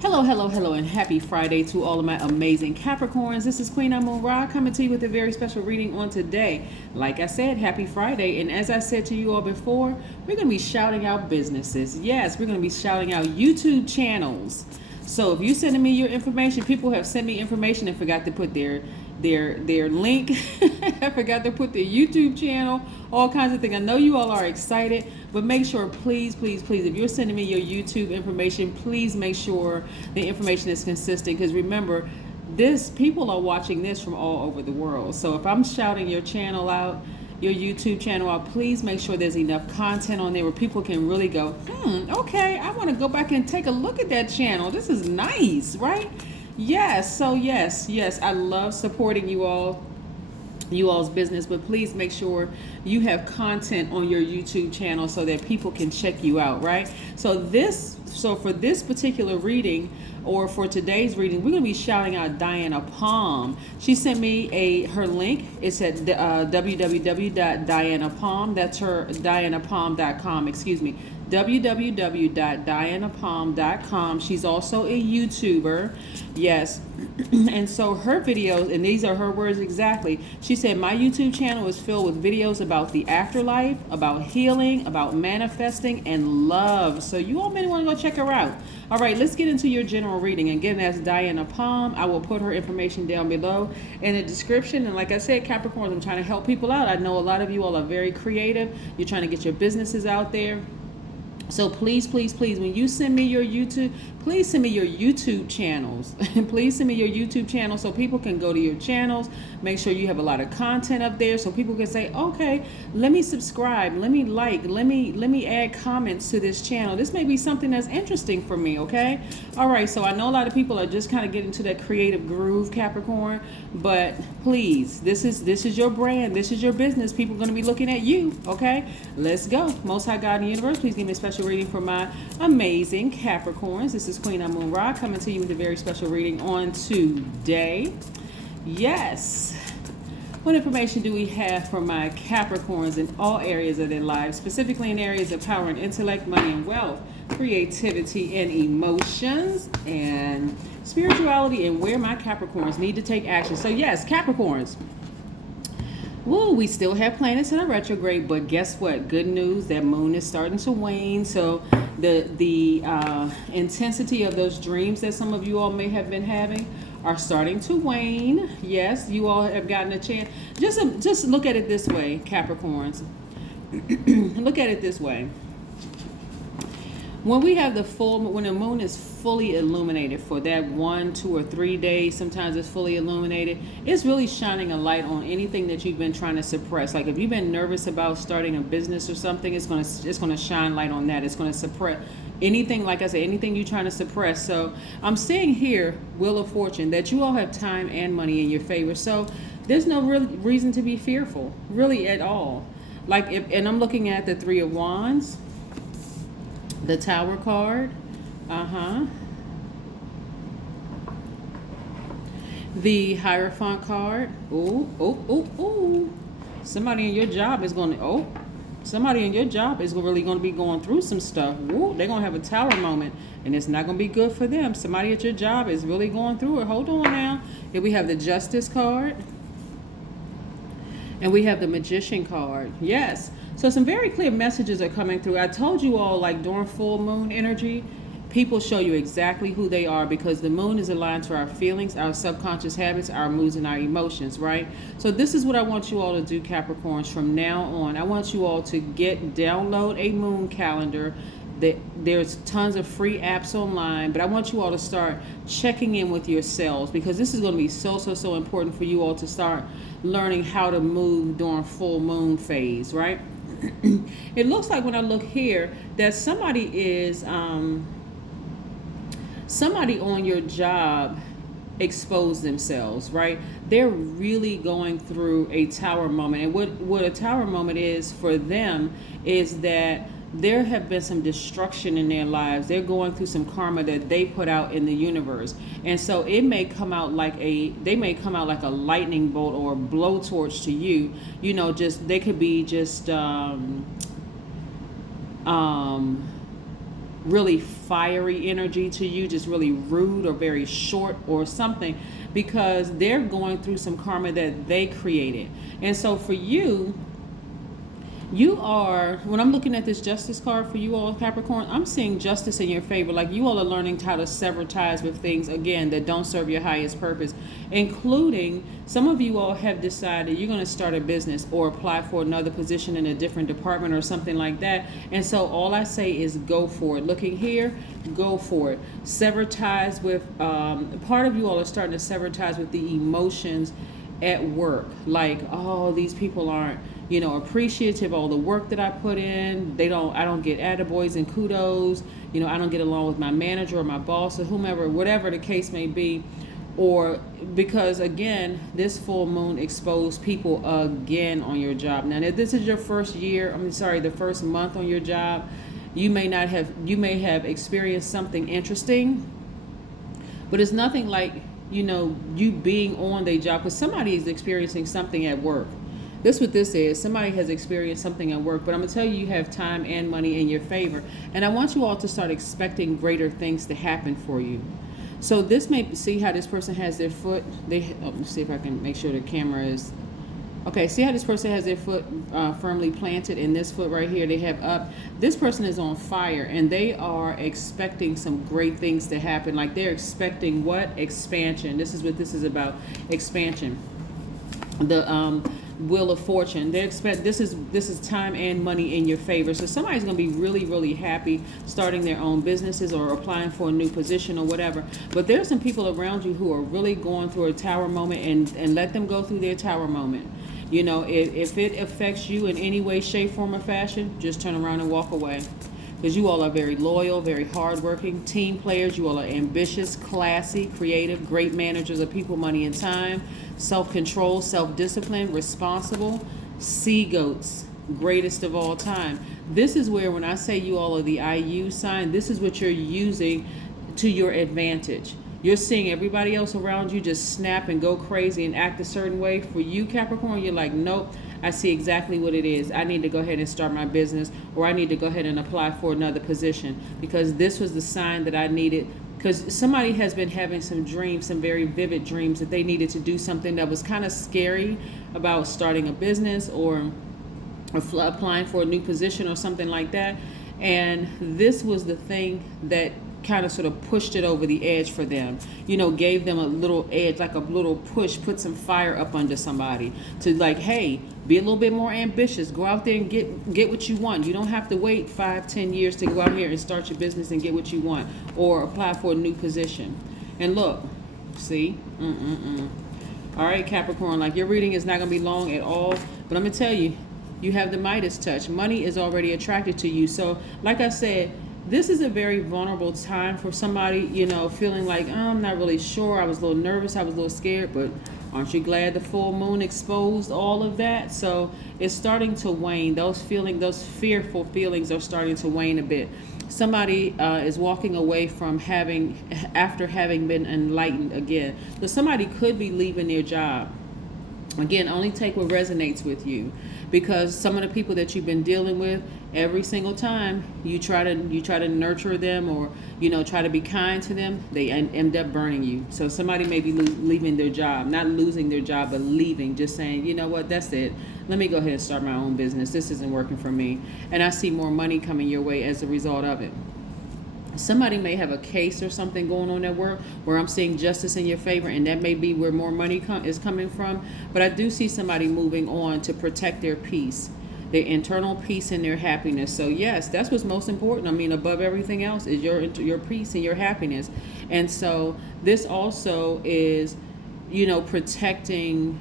Hello, hello, hello, and happy Friday to all of my amazing Capricorns. This is Queen Amun Ra coming to you with a very special reading on today. Like I said, happy Friday. And as I said to you all before, we're going to be shouting out businesses. Yes, we're going to be shouting out YouTube channels. So if you're sending me your information, people have sent me information and forgot to put their link. I forgot to put their YouTube channel, all kinds of things. I know you all are excited, but make sure, please, if you're sending me your YouTube information, please make sure the information is consistent, because remember, people are watching this from all over the world. So if I'm shouting your channel out, your YouTube channel out, please make sure there's enough content on there where people can really go, okay, I want to go back and take a look at that channel. This is nice, right? Yes, so yes, I love supporting you all's business, but please make sure you have content on your YouTube channel so that people can check you out, right? So for this particular reading, or for today's reading, we're going to be shouting out Diana Palm. She sent me her link. It's at www.dianapalm. That's her dianapalm.com, excuse me. www.dianapalm.com. She's also a YouTuber. Yes. And so her videos, and these are her words exactly, she said, my YouTube channel is filled with videos about the afterlife, about healing, about manifesting, and love. So you all may want to go check her out. All right, let's get into your general reading. Again, that's Diana Palm. I will put her information down below in the description. And like I said, Capricorns, I'm trying to help people out. I know a lot of you all are very creative. You're trying to get your businesses out there. So please, when you send me your YouTube, please send me your YouTube channels. Please send me your YouTube channel so people can go to your channels. Make sure you have a lot of content up there so people can say, okay, let me subscribe, let me like, let me add comments to this channel. This may be something that's interesting for me, okay? All right, so I know a lot of people are just kind of getting to that creative groove, Capricorn, but please, this is your brand, this is your business. People are going to be looking at you, okay? Let's go. Most High God in the universe, please give me a special reading for my amazing Capricorns. This is Queen Amun Ra coming to you with a very special reading on today. Yes. What information do we have for my Capricorns in all areas of their lives, specifically in areas of power and intellect, money and wealth, creativity and emotions, and spirituality, and where my Capricorns need to take action? So yes, Capricorns. Woo, we still have planets in a retrograde, but guess what? Good news, that moon is starting to wane. So the intensity of those dreams that some of you all may have been having are starting to wane. Yes, you all have gotten a chance. Just look at it this way, Capricorns. Look at it this way. When we have when the moon is fully illuminated for that 1, 2, or 3 days, sometimes it's fully illuminated, it's really shining a light on anything that you've been trying to suppress. Like if you've been nervous about starting a business or something, it's gonna shine light on that. It's gonna suppress anything, like I said, anything you're trying to suppress. So I'm seeing here, Wheel of Fortune, that you all have time and money in your favor. So there's no real reason to be fearful, really, at all. And I'm looking at the Three of Wands, the Tower card, the Hierophant card. Ooh. Somebody in your job is really going to be going through some stuff. Ooh, they're going to have a tower moment, and it's not going to be good for them. Somebody at your job is really going through it. Hold on now. Here we have the Justice card, and we have the Magician card. Yes. So some very clear messages are coming through. I told you all, like during full moon energy, people show you exactly who they are, because the moon is aligned to our feelings, our subconscious habits, our moods, and our emotions, right? So this is what I want you all to do, Capricorns, from now on. I want you all to download a moon calendar. There's tons of free apps online, but I want you all to start checking in with yourselves, because this is going to be so important for you all to start learning how to move during full moon phase, right? It looks like, when I look here, that somebody on your job exposed themselves, right? They're really going through a tower moment. And what a tower moment is for them is that there have been some destruction in their lives. They're going through some karma that they put out in the universe. And so it may come out like a lightning bolt or a blowtorch to you. You know, they could be just really fiery energy to you, just really rude or very short or something, because they're going through some karma that they created. And so for you, you are, when I'm looking at this justice card for you all, Capricorn, I'm seeing justice in your favor. Like you all are learning how to sever ties with things, again, that don't serve your highest purpose, including some of you all have decided you're going to start a business or apply for another position in a different department or something like that. And so all I say is go for it. Looking here, go for it. Sever ties with, part of you all are starting to sever ties with the emotions at work. Like, oh, these people aren't, appreciative of all the work that I put in. I don't get attaboys and kudos. I don't get along with my manager or my boss or whomever, whatever the case may be. Or because, again, this full moon exposed people again on your job. Now, if this is your first the first month on your job, you may have experienced something interesting, but it's nothing like, you being on their job, because somebody is experiencing something at work. This is what this is. Somebody has experienced something at work, but I'm going to tell you have time and money in your favor. And I want you all to start expecting greater things to happen for you. So this may, see how this person has their foot, let's see if I can make sure the camera is, okay, see how this person has their foot firmly planted, and this foot right here they have up. This person is on fire, and they are expecting some great things to happen. Like they're expecting what? Expansion. This is what this is about, expansion. The Wheel of Fortune. They expect this is time and money in your favor. So somebody's going to be really, really happy starting their own businesses or applying for a new position or whatever. But there's some people around you who are really going through a tower moment, and let them go through their tower moment. If it affects you in any way, shape, form, or fashion, just turn around and walk away. Because you all are very loyal, very hardworking, team players. You all are ambitious, classy, creative, great managers of people, money, and time. Self-control, self-discipline, responsible, sea goats, greatest of all time. This is where, when I say you all are the IU sign, this is what you're using to your advantage. You're seeing everybody else around you just snap and go crazy and act a certain way. For you, Capricorn, you're like, nope, I see exactly what it is. I need to go ahead and start my business, or I need to go ahead and apply for another position, because this was the sign that I needed. Because somebody has been having some dreams, some very vivid dreams, that they needed to do something that was kind of scary about starting a business or applying for a new position or something like that. And this was the thing that kind of sort of pushed it over the edge for them, gave them a little edge, like a little push, put some fire up under somebody to, like, hey, be a little bit more ambitious, go out there and get what you want. You don't have to wait 5-10 years to go out here and start your business and get what you want, or apply for a new position. And look, see, all right, Capricorn, like your reading is not going to be long at all, but I'm going to tell you, you have the Midas touch. Money is already attracted to you. So like I said, this is a very vulnerable time for somebody, feeling like, oh, I'm not really sure. I was a little nervous. I was a little scared. But aren't you glad the full moon exposed all of that? So it's starting to wane. Those fearful feelings are starting to wane a bit. Somebody is walking away from after having been enlightened again. So somebody could be leaving their job. Again, only take what resonates with you, because some of the people that you've been dealing with, every single time you try to nurture them or try to be kind to them, they end up burning you. So somebody may be leaving their job, not losing their job, but leaving, just saying, you know what, that's it. Let me go ahead and start my own business. This isn't working for me, and I see more money coming your way as a result of it. Somebody may have a case or something going on at work where I'm seeing justice in your favor, and that may be where more money is coming from. But I do see somebody moving on to protect their peace, their internal peace and their happiness. So yes, that's what's most important. I mean, above everything else is your peace and your happiness. And so this also is, protecting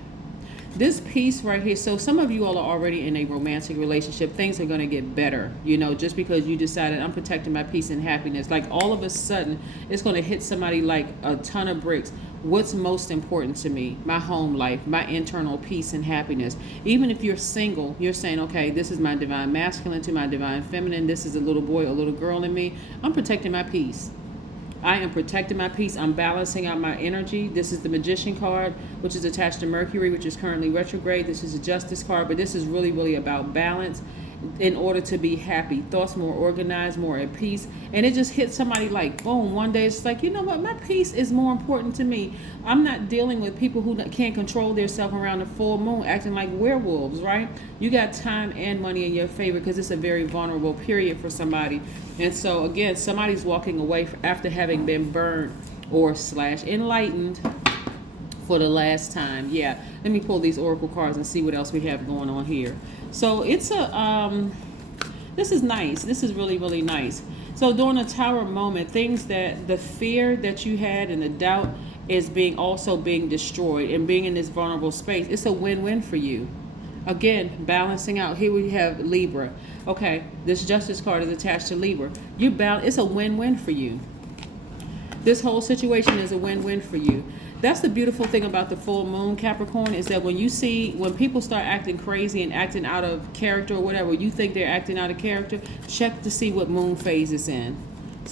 this piece right here. So some of you all are already in a romantic relationship. Things are going to get better, just because you decided, I'm protecting my peace and happiness. Like all of a sudden, it's going to hit somebody like a ton of bricks. What's most important to me? My home life, my internal peace and happiness. Even if you're single, you're saying, okay, this is my divine masculine to my divine feminine. This is a little boy or little girl in me. I'm protecting my peace. I am protecting my peace. I'm balancing out my energy. This is the Magician card, which is attached to Mercury, which is currently retrograde. This is a Justice card, but this is really, really about balance in order to be happy. Thoughts more organized, more at peace. And it just hit somebody like, boom, one day it's like, you know what, my peace is more important to me. I'm not dealing with people who can't control themselves around the full moon acting like werewolves, right? You got time and money in your favor because it's a very vulnerable period for somebody. And so again, somebody's walking away after having been burned or slash enlightened for the last time. Yeah, let me pull these oracle cards and see what else we have going on here. So it's a this is nice. This is really, really nice. So during a tower moment, things that the fear that you had and the doubt is being destroyed, and being in this vulnerable space. It's a win-win for you. Again, balancing out. Here we have Libra. Okay, this Justice card is attached to Libra. It's a win-win for you. This whole situation is a win-win for you. That's the beautiful thing about the full moon, Capricorn, is that when people start acting crazy and acting out of character or whatever, you think they're acting out of character, check to see what moon phase it's in.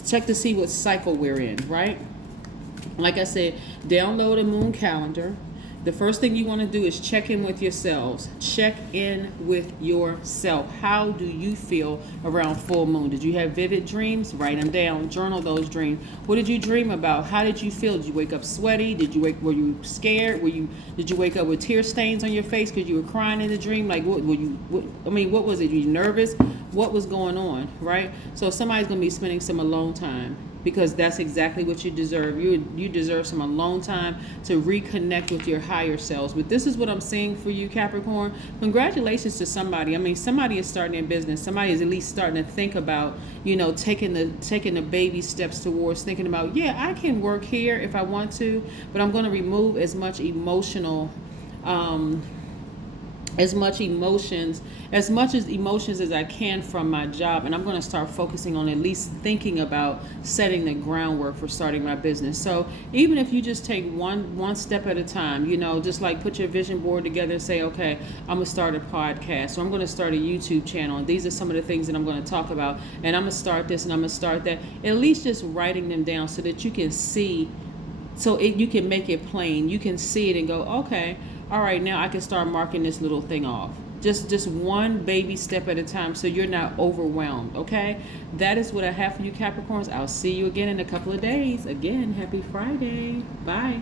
Check to see what cycle we're in, right? Like I said, download a moon calendar. The first thing you want to do is check in with yourselves. Check in with yourself. How do you feel around full moon? Did you have vivid dreams? Write them down. Journal those dreams. What did you dream about? How did you feel? Did you wake up sweaty? Were you scared? Did you wake up with tear stains on your face because you were crying in the dream? Like what was it? Were you nervous? What was going on, right? So somebody's going to be spending some alone time, because that's exactly what you deserve. You deserve some alone time to reconnect with your higher selves. But this is what I'm seeing for you, Capricorn. Congratulations to somebody. I mean, somebody is starting their business. Somebody is at least starting to think about, taking the baby steps towards thinking about, yeah, I can work here if I want to, but I'm going to remove as much emotions as I can from my job, and I'm going to start focusing on at least thinking about setting the groundwork for starting my business. So even if you just take one step at a time, just like put your vision board together and say, okay, I'm going to start a podcast, or I'm going to start a YouTube channel, and these are some of the things that I'm going to talk about, and I'm going to start this and I'm going to start that. At least just writing them down so that you can see, you can make it plain. You can see it and go, okay, all right, now I can start marking this little thing off. Just one baby step at a time, so you're not overwhelmed, okay? That is what I have for you, Capricorns. I'll see you again in a couple of days. Again, happy Friday. Bye.